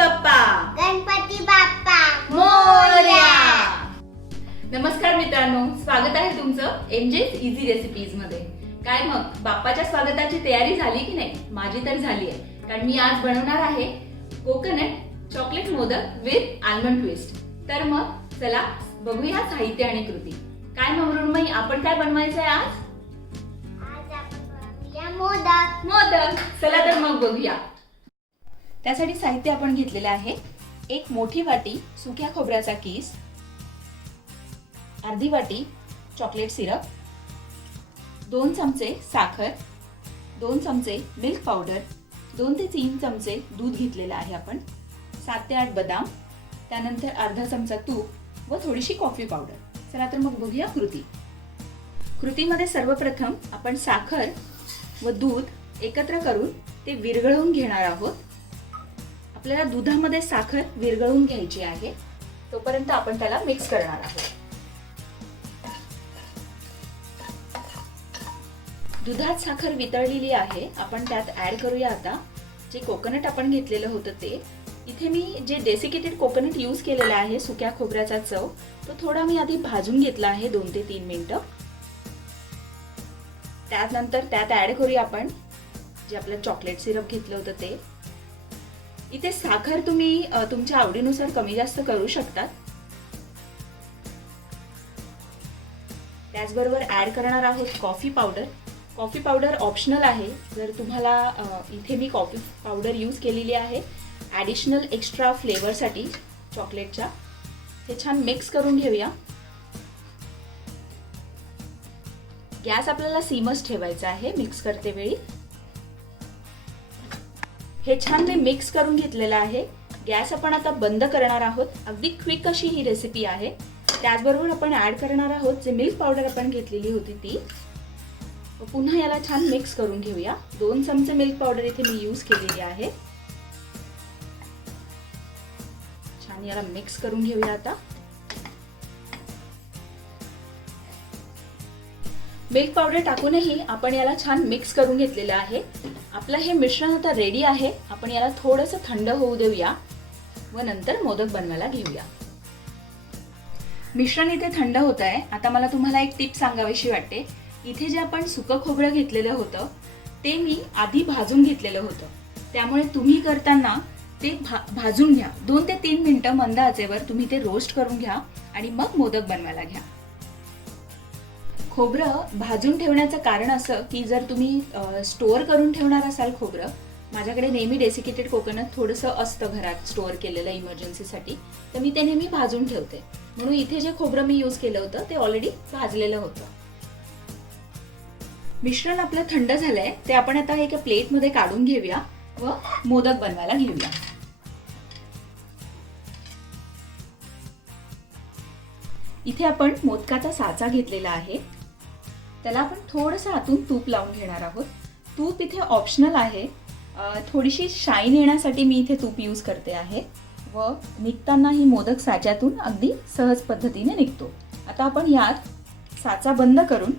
बाप्पा गणपती बाप्पा मोरया. नमस्कार मित्रांनो, स्वागत आहे तुमचं एमजेस इझी रेसिपीज मध्ये. काय मग बाप्पाच्या स्वागताची तयारी झाली की नाही? माझी तर झाली आहे, कारण मी आज बनवणार आहे coconut chocolate modak with almond twist. तर मग चला बघूया साहित्य आणि कृती. काय मृण्मयी, आपण काय बनवायचंय आज? आज आपण बनवूया मोदक. मोदक. चला तर मग बघूया. त्यासाठी साहित्य आपण घेतलेलं आहे एक मोठी वाटी सुक्या खोबऱ्याचा कीस, अर्धी वाटी चॉकलेट सिरप, 2 चमचे साखर, 2 चमचे मिल्क पावडर, 2 ते 3 चमचे दूध घेतलेलं आहे आपण, 7 ते 8 बदाम, त्यानंतर अर्धा चमचा तूप व थोडीशी कॉफी पावडर. चला तर मग बघूया कृती. कृतीमध्ये सर्वप्रथम आपण साखर व दूध एकत्र करून ते विरघळवून घेणार आहोत. आपल्याला दुधामध्ये साखर विरघळवून घ्यायची आहे, तोपर्यंत आपण त्याला मिक्स करणार आहोत. दुधात साखर वितळलेली आहे, आपण त्यात ऍड करूया आता जे कोकोनट आपण घेतलेलं होतं ते. इथे मी जे डेसिकेटेड कोकोनट यूज केलेला आहे सुक्या खोबऱ्याचा चव, तो थोडा मी आधी भाजून घेतला आहे 2 ते 3 मिनिटं. त्यानंतर त्यात ऍड करूया आपण जे आपलं चॉकलेट सिरप घेतलं होतं ते. इथे साखर तुम्ही तुमच्या आवडीनुसार कमी जास्त करू शकता. त्याचबरोबर ऍड करणार आहोत coffee powder. Coffee powder optional आहे, जर तुम्हाला इथे मी कॉफी पावडर यूज केलेली आहे ॲडिशनल एक्स्ट्रा फ्लेवरसाठी चॉकलेटच्या. हे छान मिक्स करून घेऊया. गॅस आपल्याला सिमच ठेवायचा आहे मिक्स करते वेळी. हे छान मी मिक्स करून घेतलेलं आहे. गॅस आपण आता बंद करणार आहोत. अगदी क्विक अशी ही रेसिपी आहे. त्याचबरोबर आपण ऍड करणार आहोत जे मिल्क पावडर आपण घेतलेली होती ती. पुन्हा याला छान मिक्स करून घेऊया. 2 चमचे मिल्क पावडर इथे मी यूज केलेली आहे. छान याला मिक्स करून घेऊया आता. मिल्क पावडर टाकूनही आपण याला छान मिक्स करून घेतलेलं आहे. आपलं हे मिश्रण आता रेडी आहे. आपण याला थोडंसं थंड होऊ देऊया व नंतर मोदक बनवायला घेऊया. मिश्रण इथे थंड होत आहे. आता मला तुम्हाला एक टिप सांगावीशी वाटते. इथे जे आपण सुकं खोबरं घेतलेलं होतं ते मी आधी भाजून घेतलेलं होतं, त्यामुळे तुम्ही करताना ते भाजून घ्या. 2 ते 3 मिनिटं मंद आचेवर तुम्ही ते रोस्ट करून घ्या आणि मग मोदक बनवायला घ्या. खोबरं भाजून ठेवण्याचं कारण असं की जर तुम्ही स्टोअर करून ठेवणार असाल खोबरं, माझ्याकडे नेहमी डेसिकेटेड कोकोनट थोडंसं असतं घरात स्टोअर केलेलं इमर्जन्सीसाठी, तर मी ते नेहमी भाजून ठेवते. म्हणून इथे जे खोबरं मी यूज केलं होतं ते ऑलरेडी भाजलेलं होतं. मिश्रण आपलं थंड झालंय, ते आपण आता एका प्लेटमध्ये काढून घेऊया व मोदक बनवायला घेऊया. इथे आपण मोदकाचा साचा घेतलेला आहे. त्याला आपण थोडंसं आतून तूप लावून घेणार आहोत. तूप इथे ऑप्शनल आहे. थोडीशी शाईन येण्यासाठी मी इथे तूप यूज करते आहे व निघताना ही मोदक साच्यातून अगदी सहज पद्धतीने निघतो. आता आपण यात साचा बंद करून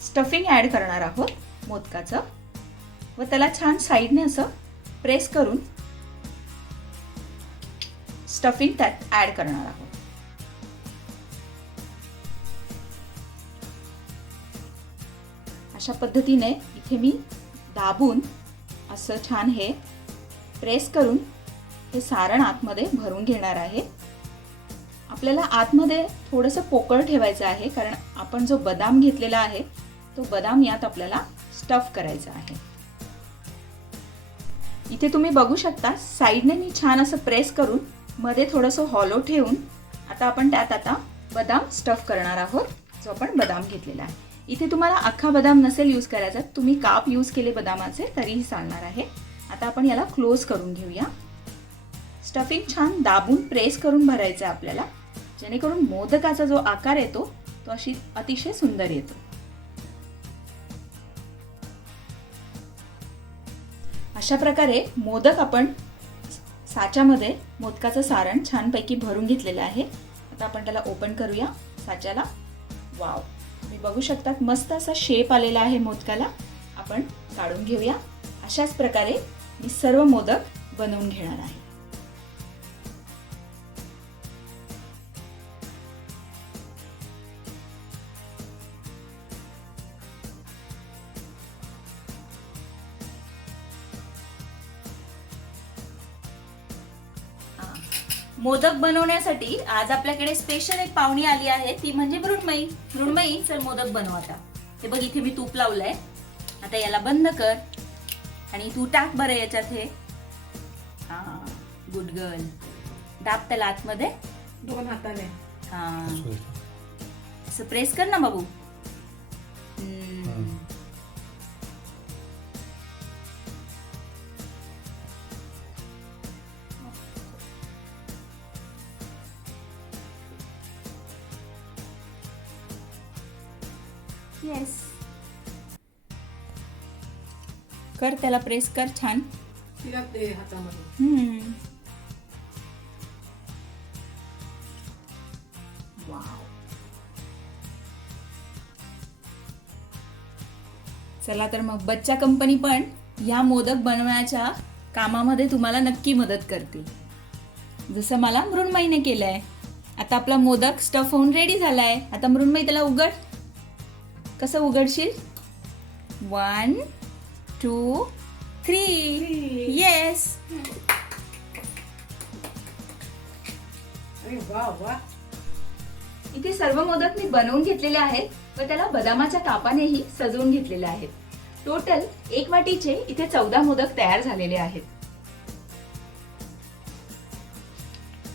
स्टफिंग ऍड करणार आहोत मोदकाचं व त्याला छान साईडने असं प्रेस करून स्टफिंग त्यात ऍड करणार आहोत. अशा पद्धतीने इथे मी दाबून असं छान हे प्रेस करून हे सारण आतमध्ये भरून घेणार आहे. आपल्याला आतमध्ये थोडंसं पोकळ ठेवायचं आहे, कारण आपण जो बदाम घेतलेला आहे तो बदाम यात आपल्याला स्टफ करायचा आहे. इथे तुम्ही बघू शकता साईडने मी छान असं प्रेस करून मध्ये थोडंसं हॉलो ठेवून आता आपण त्यात आता बदाम स्टफ करणार आहोत, जो आपण बदाम घेतलेला आहे. इथे तुम्हाला अख्खा बदाम नसेल यूज करायचा, तुम्ही काप यूज केले बदामाचे तरीही चालणार आहे. आता आपण याला क्लोज करून घेऊया. स्टफिंग छान दाबून प्रेस करून भरायचं आहे आपल्याला, जेणेकरून मोदकाचा जो आकार येतो तो अतिशय सुंदर येतो. अशा प्रकारे मोदक आपण साच्यामध्ये मोदकाचं सारण छानपैकी भरून घेतलेलं आहे. आता आपण त्याला ओपन करूया साच्याला. वाव, तुम्ही बघू शकता मस्त असा शेप आलेला आहे मोदकाला. आपण काढून घेऊया. अशाच प्रकारे मी सर्व मोदक बनवून घेणार आहे. मोदक बनवण्यासाठी आज आपल्याकडे स्पेशल एक पाहुणी आली आहे, ती म्हणजे मृण्मयी. मृण्मयी, चल मोदक बनव आता. हे बघ, इथे मी तूप लावलंय. आता याला बंद कर आणि तू टाक बरं याच्यात हे. हा, गुड गर्ल. दाब त्याला आतमध्ये. 2 हाताने. हा, असं प्रेस कर ना बाबू. येस, कर त्याला प्रेस कर छान. तिला ते हातामध्ये. वाव. चला तर मग बच्चा कंपनी पण या मोदक बनवण्याच्या कामामध्ये तुम्हाला नक्की मदत करतील, जसं मला मृण्मयीने केलंय. आता आपला मोदक स्टफ होऊन रेडी झालाय. आता मृण्मयी त्याला उघड. कसं उघडशील? 1 2 3. येस. अरे वा वा. इथे सर्व मोदक मी बनवून घेतलेले आहेत व त्याला बदामाच्या कापानेही सजवून घेतलेले आहेत. टोटल 1 वाटीचे इथे 14 मोदक तयार झालेले आहेत.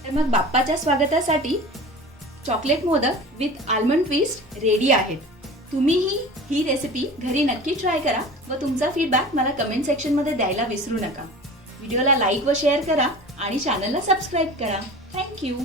तर मग बाप्पाच्या स्वागतासाठी chocolate modak with almond twist ready आहेत. तुम्हीही ही रेसिपी घरी नक्की ट्राय करा व तुमचा फीडबॅक मला कमेंट सेक्शन मध्ये द्यायला विसरू नका. व्हिडिओला लाईक व शेअर करा आणि चॅनलला सबस्क्राईब करा. थँक्यू.